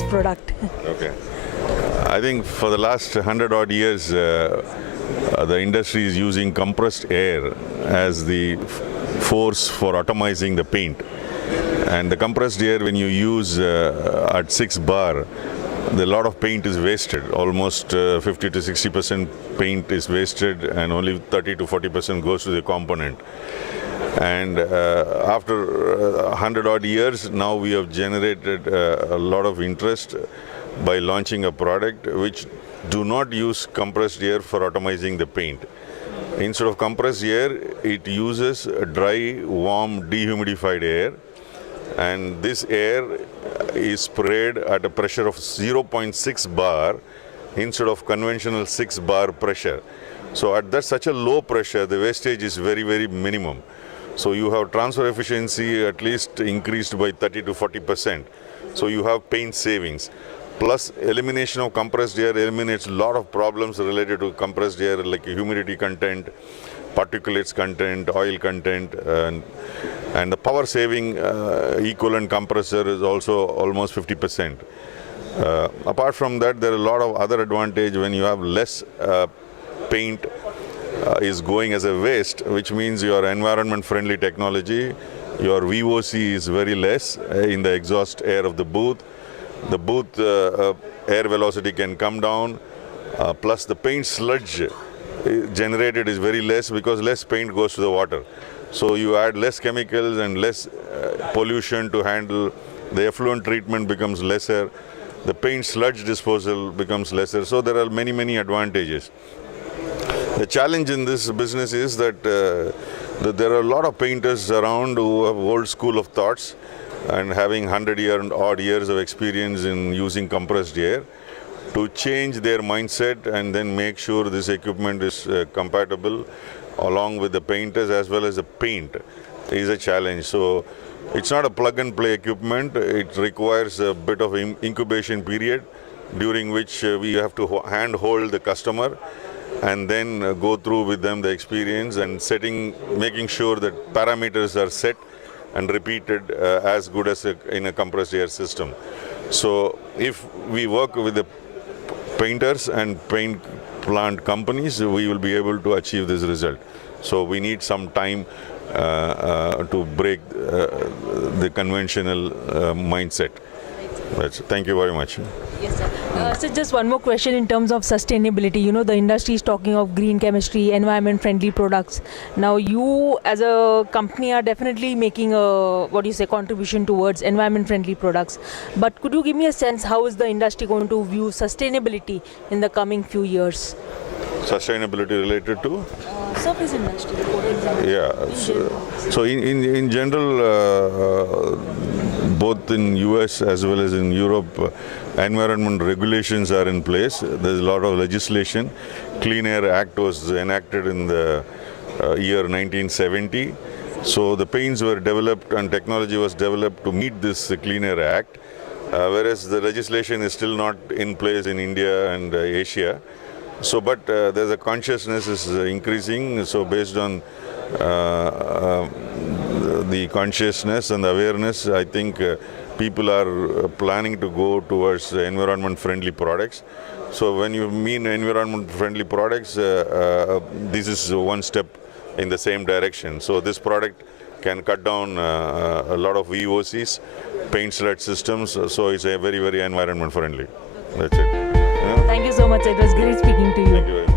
this product? Okay. I think for the last 100 odd years, the industry is using compressed air as the force for atomizing the paint. And the compressed air, when you use at 6 bar, a lot of paint is wasted. Almost 50 to 60% paint is wasted, and only 30 to 40% goes to the component. And after 100 odd years, now we have generated a lot of interest by launching a product which do not use compressed air for atomizing the paint. Instead of compressed air, it uses a dry, warm, dehumidified air, and this air is sprayed at a pressure of 0.6 bar instead of conventional 6 bar pressure. So at such a low pressure, the wastage is very, very minimum. So you have transfer efficiency at least increased by 30 to 40%. So you have paint savings. Plus, elimination of compressed air eliminates a lot of problems related to compressed air, like humidity content, particulates content, oil content, and the power saving equivalent compressor is also almost 50%. Apart from that, there are a lot of other advantage when you have less paint is going as a waste, which means your environment friendly technology, your VOC is very less in the exhaust air of the booth. The booth air velocity can come down, plus the paint sludge generated is very less because less paint goes to the water. So you add less chemicals and less pollution to handle. The effluent treatment becomes lesser. The paint sludge disposal becomes lesser. So there are many, many advantages. The challenge in this business is that there are a lot of painters around who have old school of thoughts and having 100-odd years of experience in using compressed air. To change their mindset and then make sure this equipment is compatible along with the painters as well as the paint is a challenge. So it's not a plug-and-play equipment. It requires a bit of incubation period during which we have to hand-hold the customer and then go through with them the experience and making sure that parameters are set and repeated as good as in a compressed air system. So if we work with the painters and paint plant companies, we will be able to achieve this result. So we need some time to break the conventional mindset. Thank you very much. Yes, sir. So just one more question in terms of sustainability. You know, the industry is talking of green chemistry, environment-friendly products. Now, you as a company are definitely making a, contribution towards environment-friendly products. But could you give me a sense, how is the industry going to view sustainability in the coming few years? Sustainability related to? Surface industry. Yeah. So in general, both in US as well as in Europe, environment regulations are in place. There's a lot of legislation. Clean Air Act was enacted in the year 1970. So the paints were developed and technology was developed to meet this Clean Air Act, whereas the legislation is still not in place in India and Asia. So, but there's a consciousness is increasing. So based on the consciousness and the awareness, I think people are planning to go towards environment-friendly products. So when you mean environment-friendly products, this is one step in the same direction. So this product can cut down a lot of VOCs, paint sludge systems. So it's a very, very environment-friendly. That's it. Thank you so much. It was great speaking to you. Thank you very much.